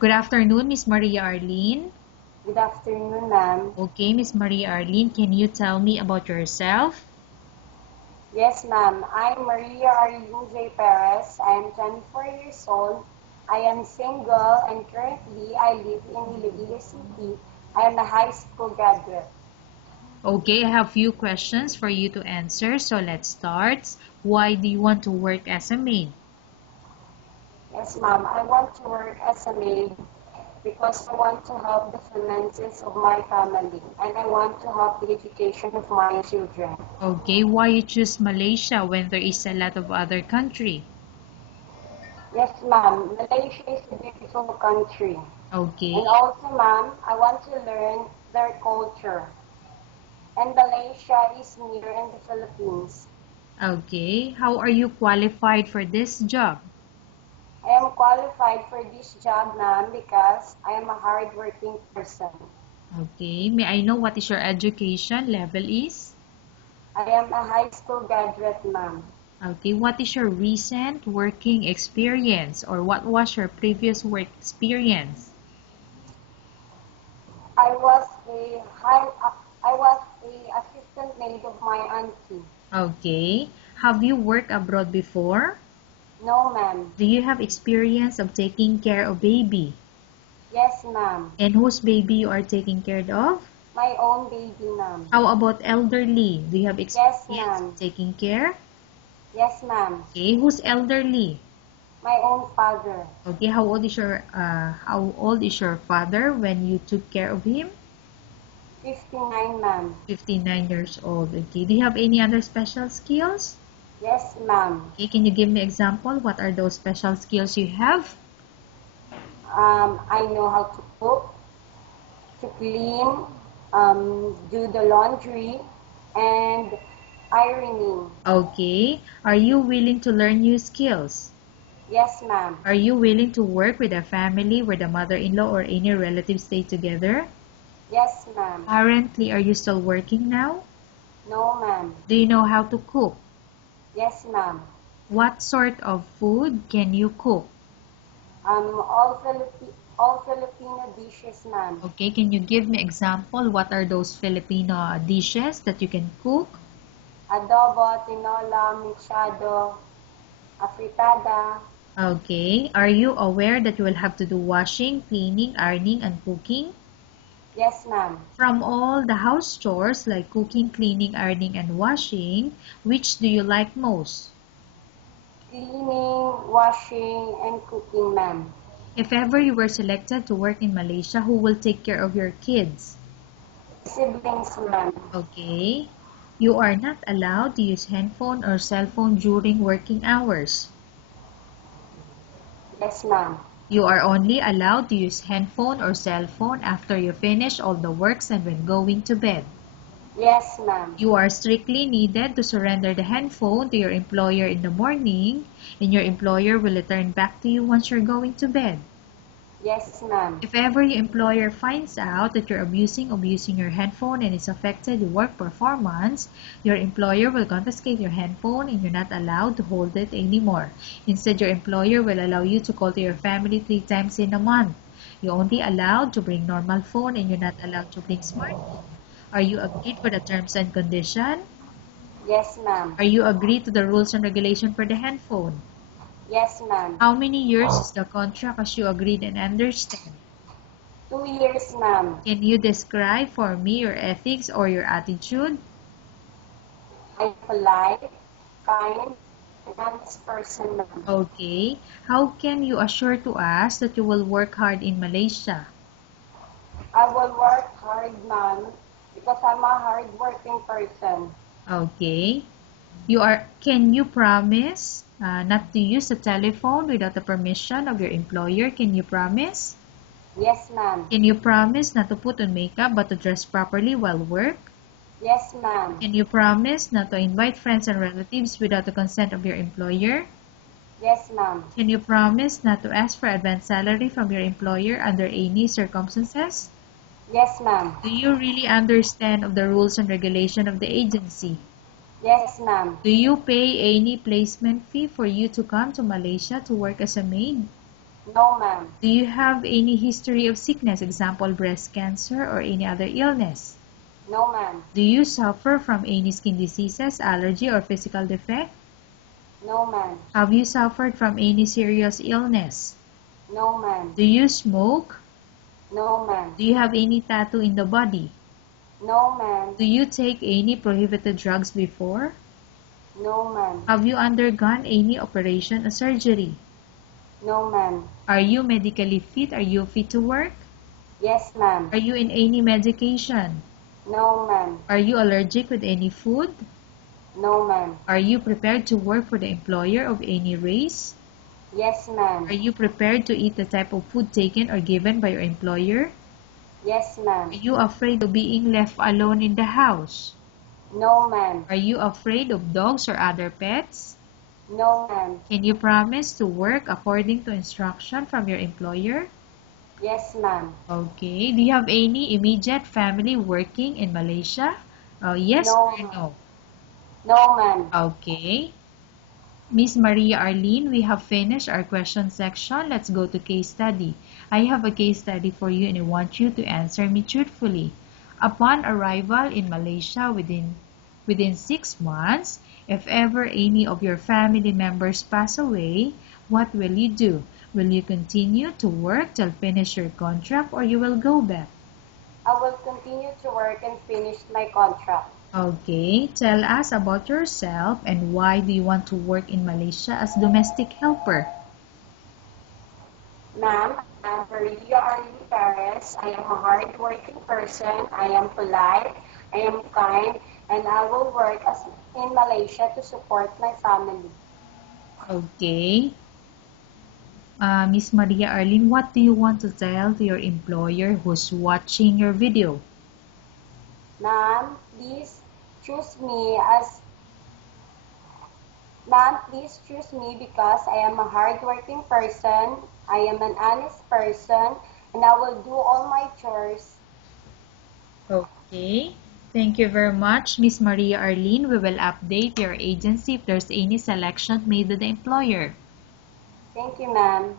Good afternoon, Miss Maria Arlene. Good afternoon, ma'am. Okay, Miss Maria Arlene, can you tell me about yourself? Yes, ma'am. I'm Maria Arlene J. Perez. I am 24 years old. I am single and currently I live in Iloilo City. I am a high school graduate. Okay, I have few questions for you to answer, so let's start. Why do you want to work as a maid? Yes, ma'am. I want to work as a maid because I want to help the finances of my family and I want to help the education of my children. Okay, why you choose Malaysia when there is a lot of other country? Yes, ma'am. Malaysia is a beautiful country. Okay, And also, ma'am, I want to learn their culture. And Malaysia is near in the Philippines. okay. How are you qualified for this job? I am qualified for this job, ma'am, because I am a hardworking person. Okay, may I know what is your education level is? I am a high school graduate, ma'am. Okay, what is your recent working experience or what was your previous work experience? I was a assistant maid of my auntie. Okay, have you worked abroad before? No, ma'am. Do you have experience of taking care of baby? Yes, ma'am. And whose baby you are taking care of? My own baby, ma'am. How about elderly? Do you have Yes, experience ma'am. of taking care? Yes, ma'am. Okay, who's elderly? My own father. Okay, how old is your father when you took care of him? 59, ma'am. 59 years old. Okay, do you have any other special skills? Yes, ma'am. Okay, can you give me example? What are those special skills you have? I know how to cook, to clean, do the laundry, and ironing. Okay, are you willing to learn new skills? Yes, ma'am. Are you willing to work with a family where the mother-in-law or any relatives stay together? Yes, ma'am. Currently, are you still working now? No, ma'am. Do you know how to cook? Yes, ma'am. What sort of food can you cook? All Filipino dishes, ma'am. Okay, can you give me example? What are those Filipino dishes that you can cook? Adobo, tinola, mechado, afritada. Okay, are you aware that you will have to do washing, cleaning, ironing, and cooking? Yes, ma'am. From all the house chores like cooking, cleaning, ironing, and washing, which do you like most? Cleaning, washing, and cooking, ma'am. If ever you were selected to work in Malaysia, who will take care of your kids? Siblings, ma'am. Okay. You are not allowed to use handphone or cell phone during working hours. Yes, ma'am. You are only allowed to use handphone or cell phone after you finish all the works and when going to bed. Yes, ma'am. You are strictly needed to surrender the handphone to your employer in the morning, and your employer will return back to you once you're going to bed. Yes, ma'am. If ever your employer finds out that you're abusing your handphone and it's affected your work performance, your employer will confiscate your handphone and you're not allowed to hold it anymore. Instead, your employer will allow you to call to your family 3 times in a month. You're only allowed to bring normal phone and you're not allowed to bring smartphone. Are you agreed for the terms and condition? Yes, ma'am. Are you agreed to the rules and regulation for the handphone? Yes, ma'am. How many years is the contract as you agreed and understand? 2 years, ma'am. Can you describe for me your ethics or your attitude? I'm polite, kind, and honest person, ma'am. Okay. How can you assure to us that you will work hard in Malaysia? I will work hard, ma'am, because I'm a hard-working person. Okay. Can you promise not to use the telephone without the permission of your employer? Can you promise? Yes, ma'am. Can you promise not to put on makeup but to dress properly while work? Yes, ma'am. Can you promise not to invite friends and relatives without the consent of your employer? Yes, ma'am. Can you promise not to ask for advance salary from your employer under any circumstances? Yes, ma'am. Do you really understand of the rules and regulation of the agency? Yes, ma'am. Do you pay any placement fee for you to come to Malaysia to work as a maid? No, ma'am. Do you have any history of sickness, example breast cancer or any other illness? No, ma'am. Do you suffer from any skin diseases, allergy, or physical defect? No, ma'am. Have you suffered from any serious illness? No, ma'am. Do you smoke? No, ma'am. Do you have any tattoo in the body? No, ma'am. Do you take any prohibited drugs before? No, ma'am. Have you undergone any operation or surgery? No, ma'am. Are you medically fit? Are you fit to work? Yes, ma'am. Are you in any medication? No, ma'am. Are you allergic with any food? No, ma'am. Are you prepared to work for the employer of any race? Yes, ma'am. Are you prepared to eat the type of food taken or given by your employer? Yes, ma'am. Are you afraid of being left alone in the house? No, ma'am. Are you afraid of dogs or other pets? No, ma'am. Can you promise to work according to instruction from your employer? Yes, ma'am. Okay. Do you have any immediate family working in Malaysia? Yes No, or no? No, ma'am. Okay. Miss Maria Arlene, we have finished our question section. Let's go to case study. I have a case study for you and I want you to answer me truthfully. Upon arrival in Malaysia within 6 months, if ever any of your family members pass away, what will you do? Will you continue to work till finish your contract or you will go back? I will continue to work and finish my contract. Okay, tell us about yourself and why do you want to work in Malaysia as domestic helper? Ma'am, I'm Maria Arlene Perez. I am a hardworking person. I am polite. I am kind. And I will work in Malaysia to support my family. Okay. Miss Maria Arlene, what do you want to tell to your employer who's watching your video? Ma'am, please choose me as Ma'am, please choose me because I am a hardworking person, I am an honest person, and I will do all my chores. Okay. Thank you very much, Miss Maria Arlene. We will update your agency if there's any selection made by the employer. Thank you, ma'am.